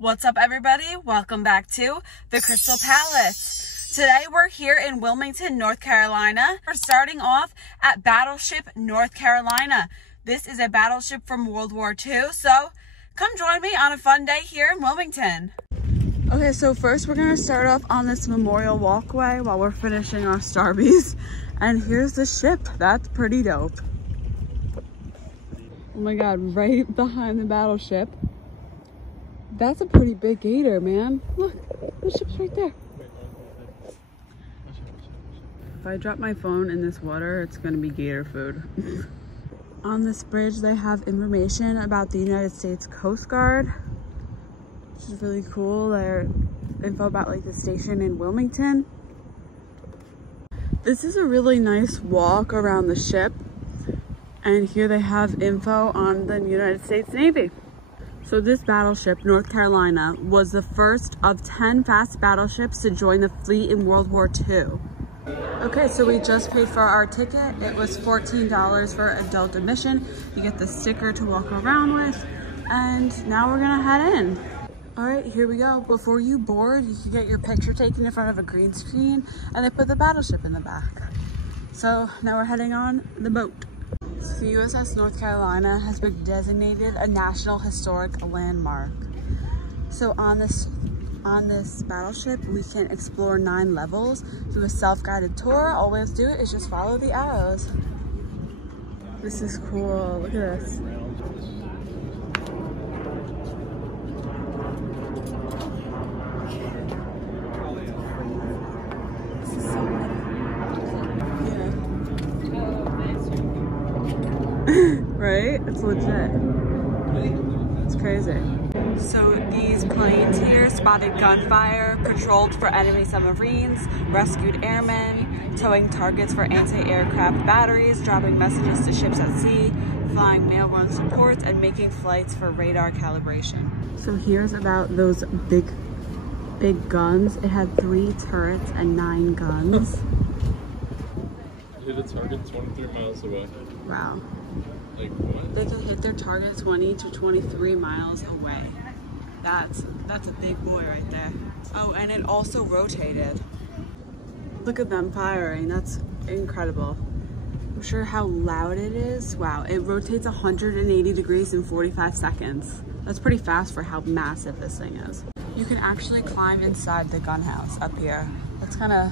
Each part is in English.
What's up, everybody? Welcome back to the Krystal Palace. Today we're here in Wilmington, North Carolina. We're starting off at Battleship North Carolina. This is a battleship from World War II, so come join me on a fun day here in Wilmington. Okay, so first we're gonna start off on this memorial walkway while we're finishing our Starbies. And here's the ship. That's pretty dope. Oh my God, right behind the battleship. That's a pretty big gator, man. Look, the ship's right there. If I drop my phone in this water, it's gonna be gator food. On this bridge, they have information about the United States Coast Guard, which is really cool. Their info about like the station in Wilmington. This is a really nice walk around the ship. And here they have info on the United States Navy. So this battleship, North Carolina, was the first of 10 fast battleships to join the fleet in World War II. Okay, so we just paid for our ticket. It was $14 for adult admission. You get the sticker to walk around with. And now we're gonna head in. All right, here we go. Before you board, you can get your picture taken in front of a green screen, and they put the battleship in the back. So now we're heading on the boat. The USS North Carolina has been designated a National Historic Landmark. So on this battleship, we can explore 9 levels, do a self-guided tour. All we have to do is just follow the arrows. This is cool, look at this. Right? It's legit. It's crazy. So these planes here spotted gunfire, patrolled for enemy submarines, rescued airmen, towing targets for anti-aircraft batteries, dropping messages to ships at sea, flying mail-run supports, and making flights for radar calibration. So here's about those big guns. It had 3 turrets and 9 guns. Hit a target 23 miles away. Wow. Like what? They could hit their target 20 to 23 miles away. That's a big boy right there. Oh, and it also rotated. Look at them firing. That's incredible. I'm sure how loud it is. Wow, it rotates 180 degrees in 45 seconds. That's pretty fast for how massive this thing is. You can actually climb inside the gun house up here. That's kind of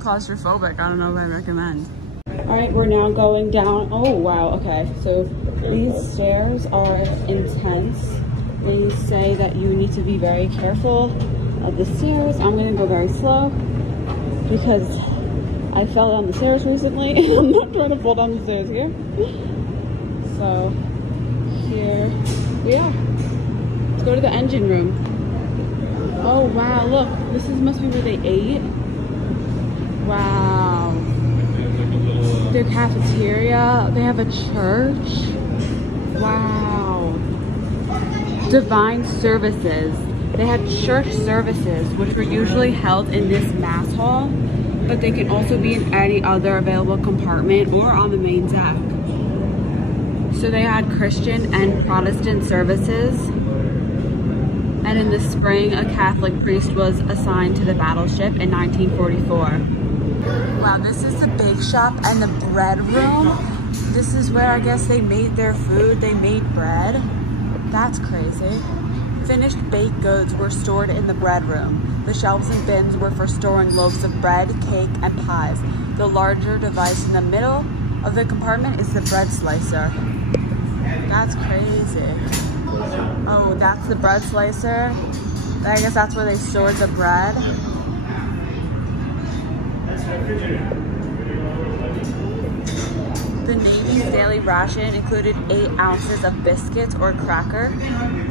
claustrophobic. I don't know if I recommend. All right, we're now going down. Oh, wow, okay. So these stairs are intense. They say that you need to be very careful of the stairs. I'm gonna go very slow because I fell down the stairs recently and I'm not trying to fall down the stairs here. So here we are. Let's go to the engine room. Oh, wow, look, this must be where they ate. Wow. Their cafeteria, they have a church. Wow. Divine services. They had church services, which were usually held in this mass hall, but they can also be in any other available compartment or on the main deck. So they had Christian and Protestant services. And in the spring, a Catholic priest was assigned to the battleship in 1944. Wow, this is the bake shop and the bread room. This is where I guess they made their food. They made bread. That's crazy. Finished baked goods were stored in the bread room. The shelves and bins were for storing loaves of bread, cake, and pies. The larger device in the middle of the compartment is the bread slicer. That's crazy. Oh, that's the bread slicer. I guess that's where they stored the bread. The Navy's daily ration included 8 ounces of biscuits or cracker,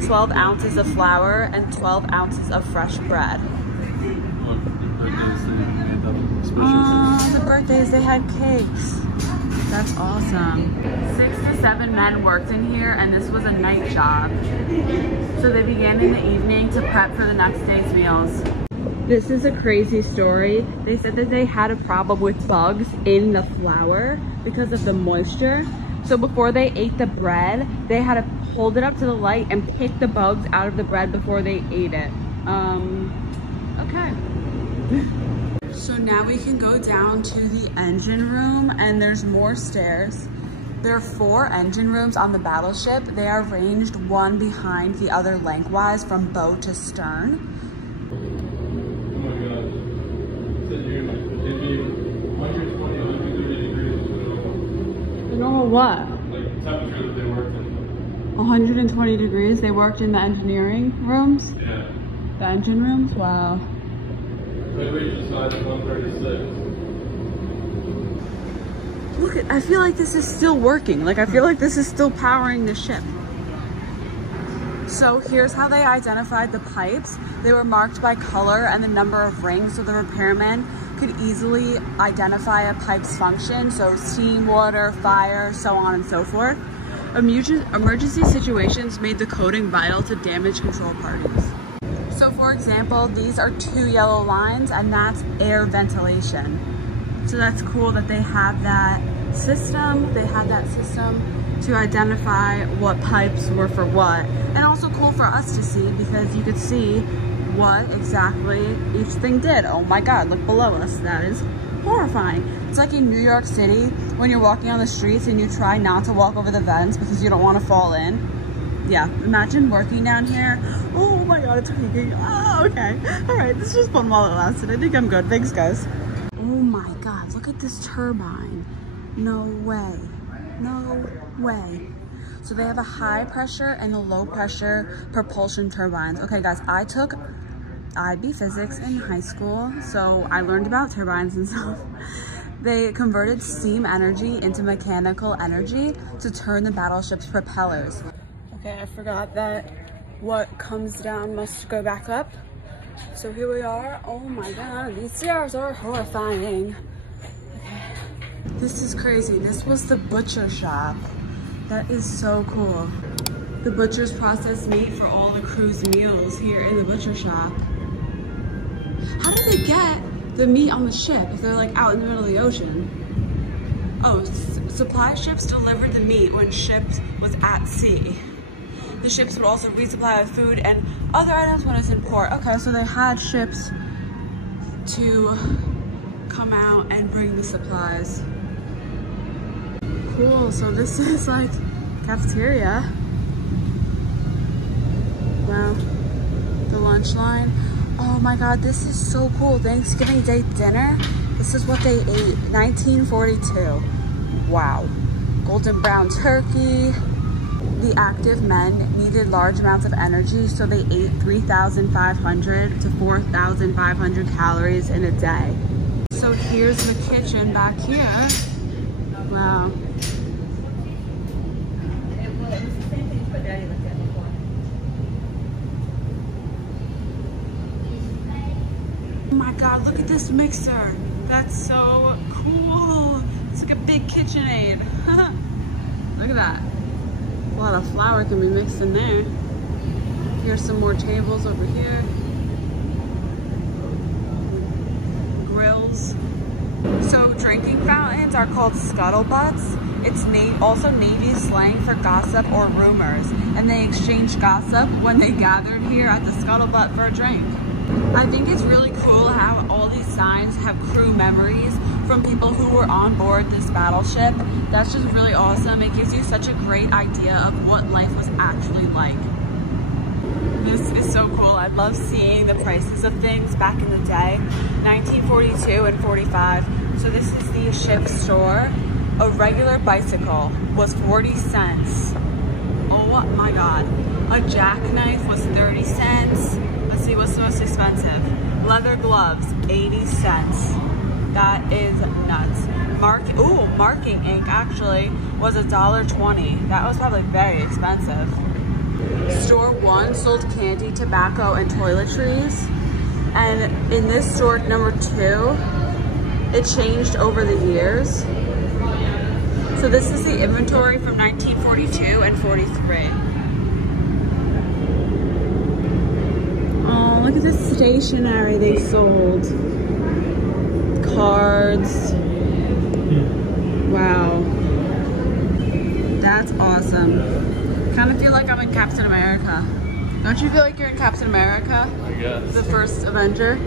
12 ounces of flour, and 12 ounces of fresh bread. The birthdays, they had cakes. That's awesome. 6 to 7 men worked in here, and this was a night job. So they began in the evening to prep for the next day's meals. This is a crazy story. They said that they had a problem with bugs in the flour because of the moisture. So before they ate the bread, they had to hold it up to the light and pick the bugs out of the bread before they ate it. Okay. So now we can go down to the engine room, and there's more stairs. There are 4 engine rooms on the Battleship. They are arranged one behind the other lengthwise from bow to stern. Oh my gosh. It'd be 120, 130 degrees. The normal what? Like the temperature that they worked in. 120 degrees. They worked in the engineering rooms? Yeah. The engine rooms? Wow. Temperature size is 136. Look, I feel like this is still working. Like, I feel like this is still powering the ship. So here's how they identified the pipes. They were marked by color and the number of rings, so the repairman could easily identify a pipe's function. So steam, water, fire, so on and so forth. Emergency situations made the coding vital to damage control parties. So for example, these are 2 yellow lines, and that's air ventilation. So that's cool that they have that system. They had that system to identify what pipes were for what. And also cool for us to see, because you could see what exactly each thing did. Oh my God, look below us. That is horrifying. It's like in New York City when you're walking on the streets and you try not to walk over the vents because you don't want to fall in. Yeah, imagine working down here. Oh my God, it's peaking. Oh, okay. All right, this is just fun while it lasted. I think I'm good. Thanks, guys. Oh my God, look at this turbine. No way. No way. So they have a high pressure and a low pressure propulsion turbines. Okay guys, I took IB physics in high school, so I learned about turbines and stuff. They converted steam energy into mechanical energy to turn the battleship's propellers. Okay, I forgot that what comes down must go back up. So here we are. Oh my God, these stairs are horrifying. Okay. This is crazy. This was the butcher shop. That is so cool. The butchers process meat for all the crew's meals here in the butcher shop. How do they get the meat on the ship if they're like out in the middle of the ocean? Oh, supply ships delivered the meat when ships was at sea. The ships would also resupply with food and other items when it's in port. Okay, so they had ships to come out and bring the supplies. Cool, so this is like cafeteria. Wow, the lunch line. Oh my God, this is so cool. Thanksgiving Day dinner. This is what they ate, 1942. Wow. Golden brown turkey. The active men needed large amounts of energy, so they ate 3,500 to 4,500 calories in a day. So here's the kitchen back here. Wow. It was the same thing what Daddy looked at before. Oh my God, look at this mixer. That's so cool. It's like a big KitchenAid. Look at that. A lot of flour can be mixed in there. Here's some more tables over here. Grills. So drinking fountains are called scuttlebutts. It's also Navy slang for gossip or rumors. And they exchanged gossip when they gathered here at the scuttlebutt for a drink. I think it's really cool how all these signs have crew memories from people who were on board this battleship. That's just really awesome. It gives you such a great idea of what life was actually like. This is so cool. I love seeing the prices of things back in the day, 1942 and 45. So this is the ship store. A regular bicycle was 40 cents. Oh my God. A jackknife was 30 cents. Let's see, what's the most expensive? Leather gloves, 80 cents. That is nuts. Marking ink actually was $1.20. That was probably very expensive. Store 1 sold candy, tobacco, and toiletries. And in this store, number 2, it changed over the years. So this is the inventory from 1942 and 43. Oh, look at this stationery they sold. Cards. Wow. That's awesome. kind of feel like I'm in Captain America. Don't you feel like you're in Captain America? I guess. The first Avenger?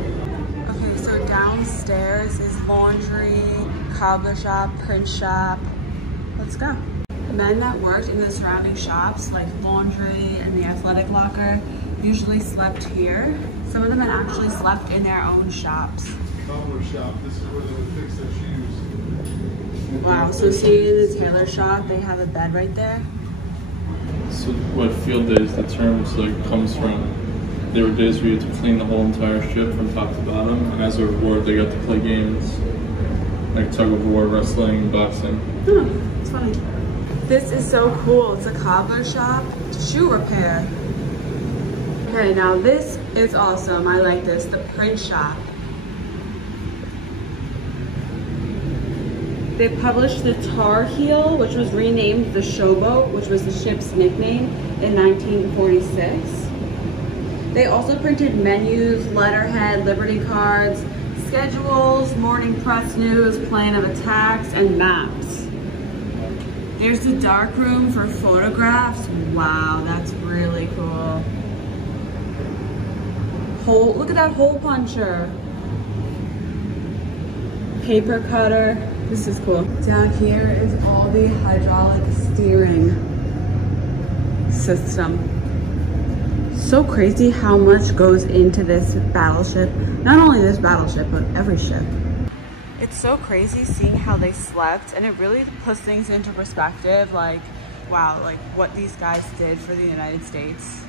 Okay, so downstairs is laundry, cobbler shop, print shop. Let's go. Men that worked in the surrounding shops, like laundry and the athletic locker, usually slept here. Some of them had actually slept in their own shops. Cobbler shop, this is where they would fix their shoes. Wow, so see in the tailor shop, they have a bed right there. So what field days, the terms like comes from, there were days where you had to clean the whole entire ship from top to bottom, and as a reward they got to play games like tug of war, wrestling, boxing. Oh, it's funny. This is so cool. It's a cobbler shop, shoe repair. Okay, now this is awesome. I like this, the print shop. They published the Tar Heel, which was renamed the Showboat, which was the ship's nickname in 1946. They also printed menus, letterhead, Liberty cards, schedules, morning press news, plan of attacks, and maps. There's the dark room for photographs. Wow, that's really cool. Look at that hole puncher. Paper cutter. This is cool. Down here is all the hydraulic steering system. So crazy how much goes into this battleship. Not only this battleship, but every ship. It's so crazy seeing how they slept, and it really puts things into perspective. Like, wow, like what these guys did for the United States.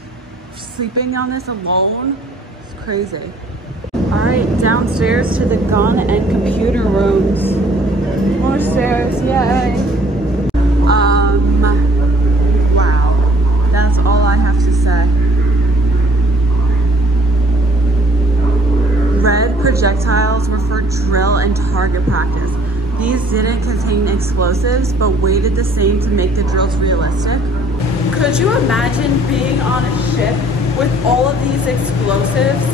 Sleeping on this alone, it's crazy. All right, downstairs to the gun and computer rooms. More stairs, yay. Wow, that's all I have to say. Red projectiles were for drill and target practice. These didn't contain explosives, but weighted the same to make the drills realistic. Could you imagine being on a ship with all of these explosives?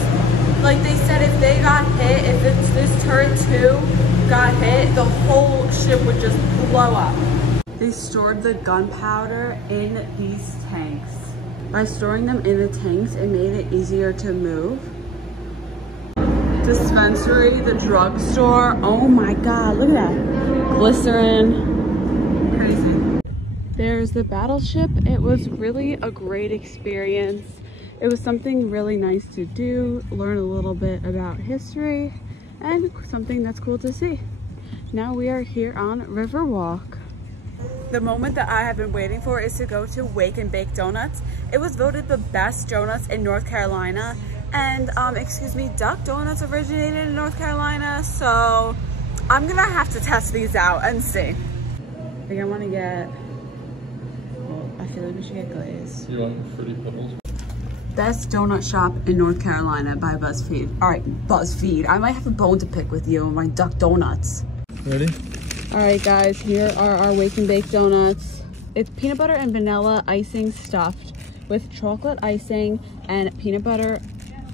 Like they said, if they got hit, if this turret 2 got hit, the whole ship would just blow up. They stored the gunpowder in these tanks. By storing them in the tanks, it made it easier to move. Dispensary, the drugstore. Oh my God, look at that. Glycerin, crazy. There's the battleship. It was really a great experience. It was something really nice to do, learn a little bit about history, and something that's cool to see. Now we are here on Riverwalk. The moment that I have been waiting for is to go to Wake and Bake Donuts. It was voted the best donuts in North Carolina. And, Duck Donuts originated in North Carolina, so I'm gonna have to test these out and see. I think I wanna get, well, I feel like we should get glazed. You want Fruity Pebbles? Best donut shop in North Carolina by BuzzFeed. All right, BuzzFeed. I might have a bone to pick with you and my Duck Donuts. Ready? All right, guys, here are our Wake and Bake Donuts. It's peanut butter and vanilla icing stuffed with chocolate icing and peanut butter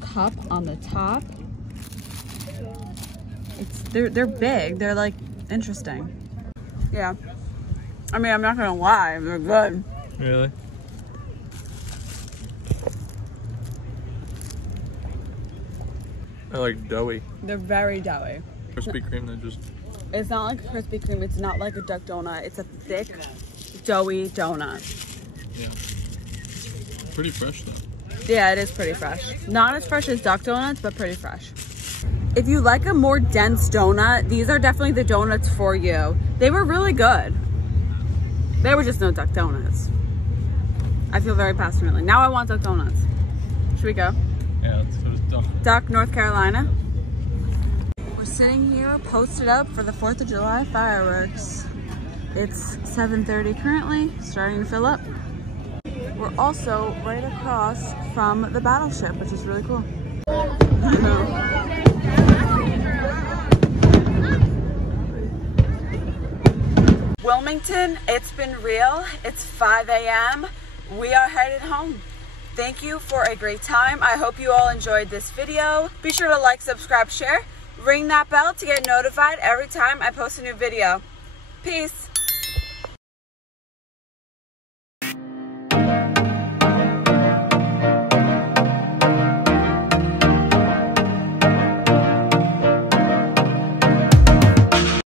cup on the top. They're big. They're like interesting. Yeah. I mean, I'm not gonna lie, they're good. Really? They're like doughy. They're very doughy. Krispy Kreme, they're just... It's not like a Krispy Kreme. It's not like a duck donut. It's a thick, doughy donut. Yeah. Pretty fresh though. Yeah, it is pretty fresh. Not as fresh as Duck Donuts, but pretty fresh. If you like a more dense donut, these are definitely the donuts for you. They were really good. They were just no Duck Donuts. I feel very passionately. Now I want Duck Donuts. Should we go? Yeah, let's go to Duck. Duck, North Carolina. We're sitting here posted up for the 4th of July fireworks. It's 7:30 currently, starting to fill up. We're also right across from the battleship, which is really cool. I know. Wilmington, it's been real. It's 5 a.m. We are headed home. Thank you for a great time. I hope you all enjoyed this video. Be sure to like, subscribe, share, ring that bell to get notified every time I post a new video. Peace.